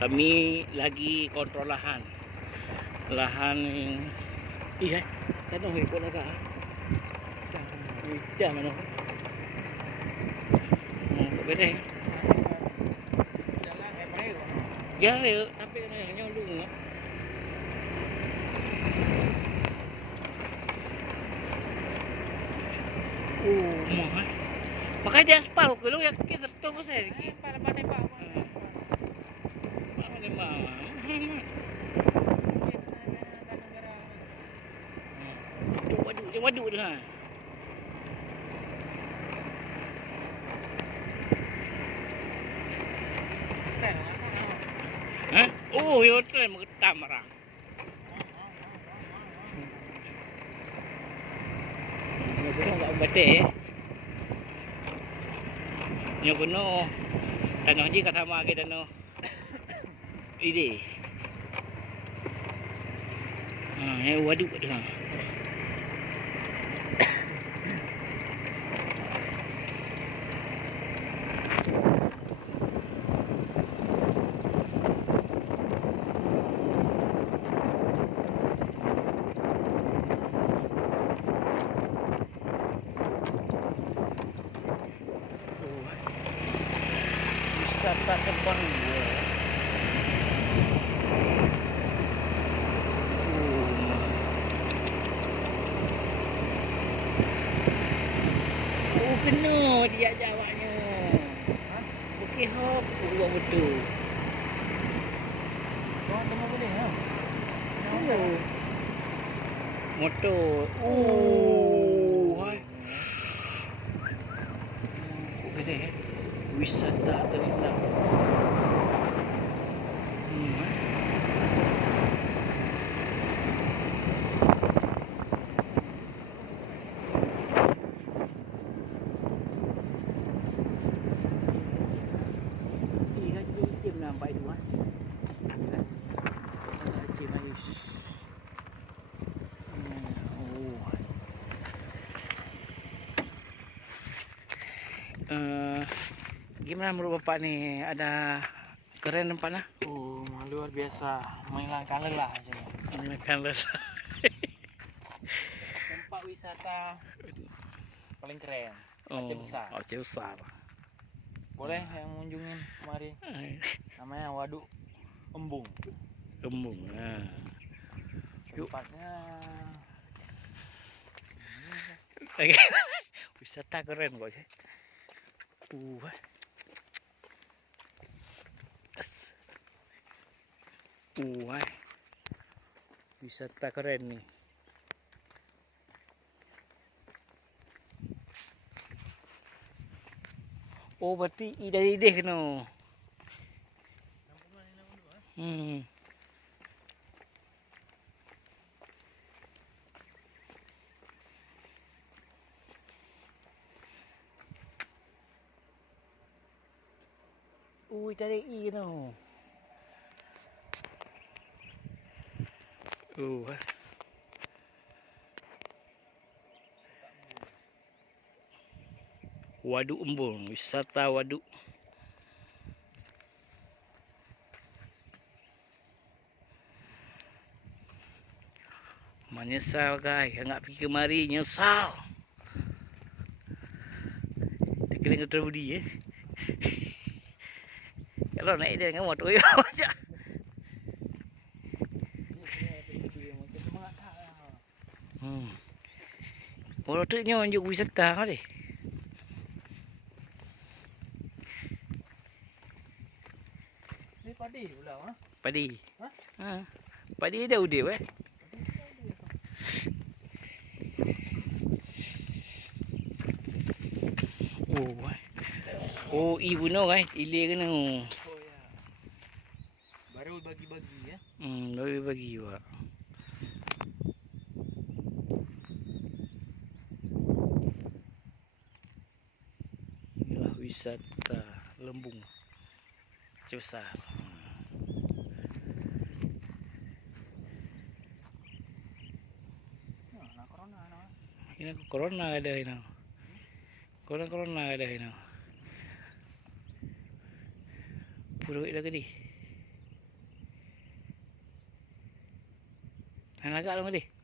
Kami lagi kontrol lahan. Lahan yang tanah ikut agak. Dah mana? Kok beda ya? Jalan baik kok. Ya, tapi hanya dulu. Mahal. Makanya dia aspal ke lu yang kita tunggu saya lagi. Lepas tembak. Waduk dah. Hah? Oh, yo tren mengetam marah. Nyo kuno enggak bate. Nyo kuno tanah ji kasama ke tanah. Ide. Waduk dah. Wisata terbang dia. Penuh dia jawabnya. Bukit hok buat betul. Kau tengah boleh ha? Motor. Hai. Gede. Wisata terindah. Nampak itu kan. Gimana menurut Bapak nih? Ada keren tempatnya? Luar biasa, menghilangkan lelah aja. Menghilangkan lelah. Tempat wisata paling keren. Aceh Besar. Aceh Besar. Boleh yang mengunjungi kemari. Namanya Waduk Embung. Embung. Nah. Tempatnya wisata keren kok sih. Wisata keren nih. Oh, berarti ide-ide kena. Cari i kena. Waduk Embung, wisata waduk. Menyesal guys, enggak pergi kemari nyesal. Tak kena terbudi Kalau naik dia dengan motor yo aja. Motor tu nyo unjuk wisata kau deh. ni padi pula ha? Padi. Ha? Padi dah udah weh. Ibu no guys, ilir kena. Baru bagi-bagi ya. Baru bagi pak. Inilah wisata Lembung Aceh Besar. Ini corona ada ini. Corona ada ini. Pura dah gede. Nalaga lang di.